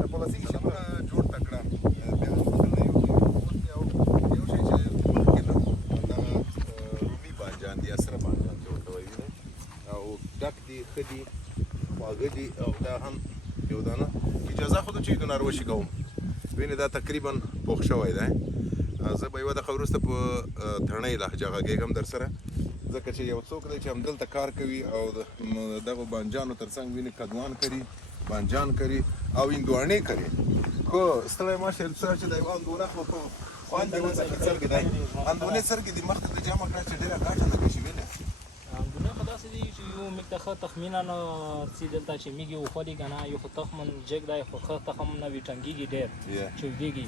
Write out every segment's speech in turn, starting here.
د پلاستیک شیانونه جوړ ته کړه بیا هم یو شی چې مخکې نه همدغه رومي بانجان دي یا سره بانجان چې ورته وایي او ډک دي ښه دي خواږه دي او دا هم یو دانه اجازه خو ده چې د ناروشي کوم وینې دا تقریبا پوخ شوی دی زه به یوه دقیقه وروسته په تڼۍ لهجه غږېږم در سره ځکه چې یو څوک دی چې همدلته کار کوي او د دغو بانجانو تر څنګ وینې کدوان کري بانجان کري او هندواڼې کري خو ستړی ماشه صاحب چې دی هندونه خو په خوند یې وځکه څرګې دی هندونې څرګې دي مخته د جمع کړه چې ډېره ګټه لګه شي وینې هندونه خو داسې دي چې یو موږ ته ښه تخمیناً چې دلته چې میږي وخوري که نه یو خو تخمن جګ دی خو ښه تخم نه وي ټنګېږي ډېر چوبېږي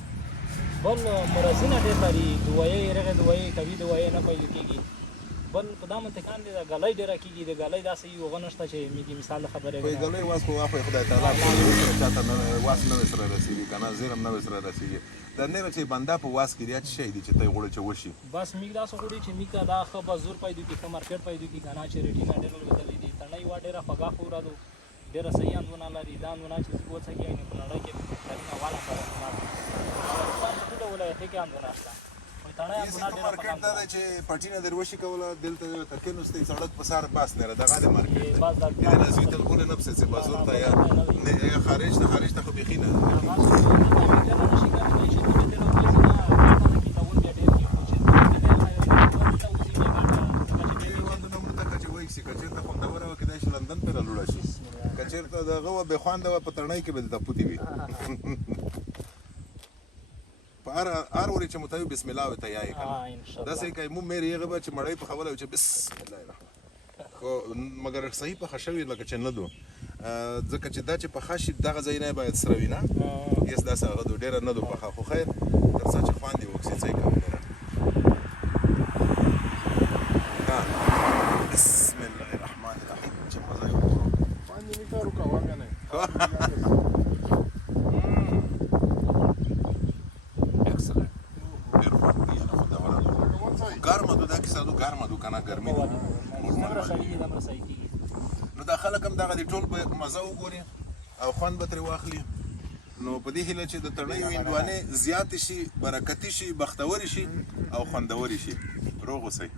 بل مرضونه ډېر لري دوایۍ رغې دوایۍ طبي دوایۍ نه پیدا کېږي بل په دا منطقان دی د ګلۍ ډېره کېږي د ګلۍ داسې یو هغه نشته چې میږي مثال د خبرې وایي ګلۍ واس خو واخلئ خدای تعالی چاته واس نه وي سره رسېږي که نه زیر هم نه وي سره رسېږي دا نه چې بنده په واس کې دی څه شی دی چې ته یې غواړې چې وشي بس میږ داسې غواړي چې میږ ته دا ښه به زور پیدا کړي ښه مارکېټ پیدا کړي که نه چې ریټینه ډېر لوېدلې دي تڼۍ وا ډېره خوږه خوره ده ډېره صحیح هندونه لري دا هندونه چې وڅکي یعنې په نړۍ کې بهترینه واله هندونه ده افغانستان په ټوله ولایتۍ کې هندونه شته مارکیټ دا دی چې پټینه در وشي کوله دلته ترکینوستی سړک په سر بس نه دغه د مارکیټ دی نزوی تلغونه نه پسې بازور ته یا خارج ته خو بیخي نه که چېرته خوندوره وه کېدای شي لندن پرې رالوړه شي که چېرته دغه وه بې خونده وه په تڼۍ کې به دلته پوتې وي په هر ورې چې متوي بسم الله ورته یایې که نه داسې که مو مېر یې غبه چې مړۍ پخولی و چې بسم الله الرحمن خو مګر صحیح پخه شوې لکه چې نه دو ځکه چې دا چې پخه شي دغه ځایونه یې باید سره وي نه یس داسې هغه دو ډېره نه دو پخه خو خیر تر څه چې خوند یې وکړي ځای کوي بسم الله الرحمن الرحیم چې مزه یې وخورو خوند یې میکار وکړه نه excellent ډېر خوند دی یاره خوندوره ده ګرمه ده دا کیسه ده ګرمه ده که نه ګرمي ده نو دا خلک هم دغه دي ټول به مزه وګوري او خوند به ترې واخلي نو په دې هیله چې د تڼیو هندوانې زیاتې شي برکتي شي بختورې شي او خوندورې شي روغ اوسئ